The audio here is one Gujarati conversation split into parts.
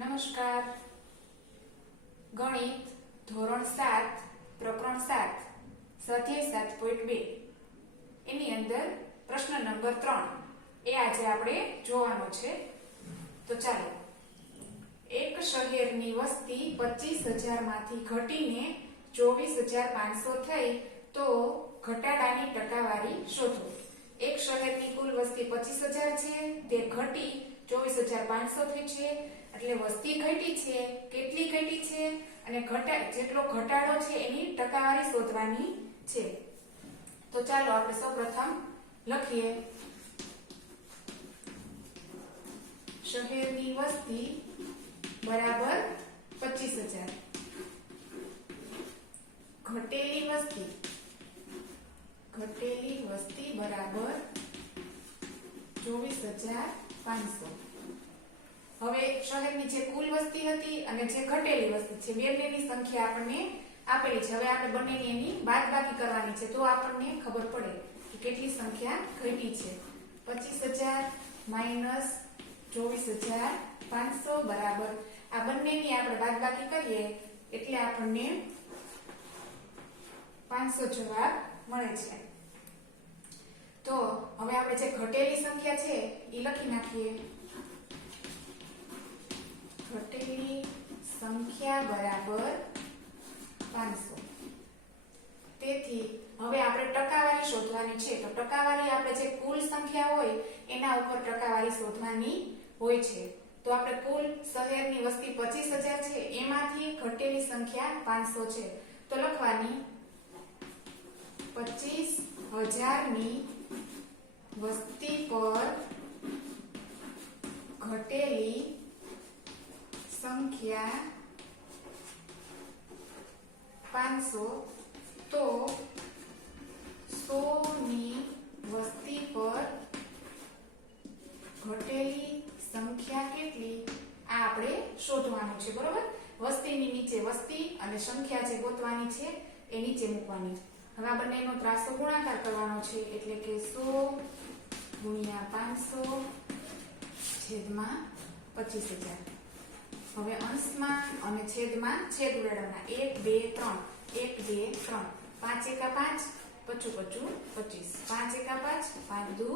નમસ્કાર. ગણિત ધોરણ 7 પ્રકરણ 7 સ્વાધ્યાય 7.2 એની અંદર પ્રશ્ન નંબર 3 એ આજે આપણે જોવાનો છે. તો ચાલો, એક શહેરની વસ્તી 25,000 માંથી ઘટીને 24,500 થઈ તો ઘટાડાની ટકાવારી શોધો. એક શહેરની કુલ વસ્તી 25,000 છે, તે ઘટી 24,500 થઈ છે. એટલે વસ્તી ઘટી છે, કેટલી ઘટી છે અને જેટલો ઘટાડો છે એની ટકાવારી શોધવાની છે. તો ચાલો આપણે સૌપ્રથમ લખીએ. શહેરની વસ્તી બરાબર 25,000, ઘટેલી વસ્તી બરાબર 24,500. હવે શહેરની જે કુલ વસ્તી હતી અને જે ઘટેલી વસ્તી છે બંનેની સંખ્યા આપણને આપેલી છે. હવે આપણે બંનેની એની બાદબાકી કરવાની છે તો આપણને ખબર પડે કે કેટલી સંખ્યા ઘટી છે. 25,000 માઈનસ 24,500 બરાબર આ બંનેની આપણે બાદબાકી કરીએ એટલે આપણને 500 જવાબ મળે છે. તો હવે આપણે જે ઘટેલી સંખ્યા છે એ લખી નાખીએ. ઘટેલી સંખ્યા બરાબર 500. તેથી હવે આપણે ટકાવારી શોધવાની છે. તો ટકાવારી આપણે જે કુલ સંખ્યા હોય એના ઉપર ટકાવારી શોધવાની હોય છે. તો આપણે કુલ શહેરની વસ્તી 25,000 છે, એમાંથી ઘટેલી સંખ્યા 500 છે. તો લખવાની 25,000 ની વસ્તી પર ઘટેલી સંખ્યા 500 તો 100 ની વસ્તી પર ઘટેલી સંખ્યા કેટલી આ આપણે શોધવાનું છે. બરોબર, વસ્તીની નીચે વસ્તી અને સંખ્યા જે ગોતવાની છે એ નીચે મૂકવાની. હવે આ બંનેનો ત્રાસો ગુણાકાર કરવાનો છે એટલે કે 100 ગુણ્યા 500 છેદમાં 25,000. હવે અંશમાં અને છેદમાં છેદ ઉડાડવાના. 1 2 3 1 2 3 5 એકા 5 પચું 25 5 એકા 5 5 દુ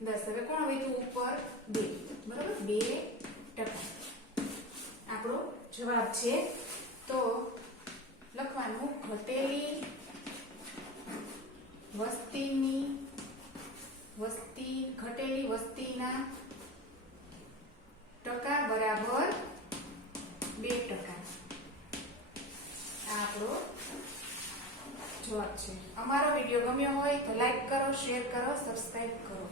10. હવે કોણ વધ્યું ઉપર 2. બરોબર, 2% આપણો જવાબ છે. તો લખવાનું ઘટેલી વસ્તીના ટકા બરાબર 2%. આ આપણો જવાબ છે. અમારો વિડીયો ગમ્યો હોય તો લાઈક કરો, શેર કરો, સબસ્ક્રાઇબ કરો.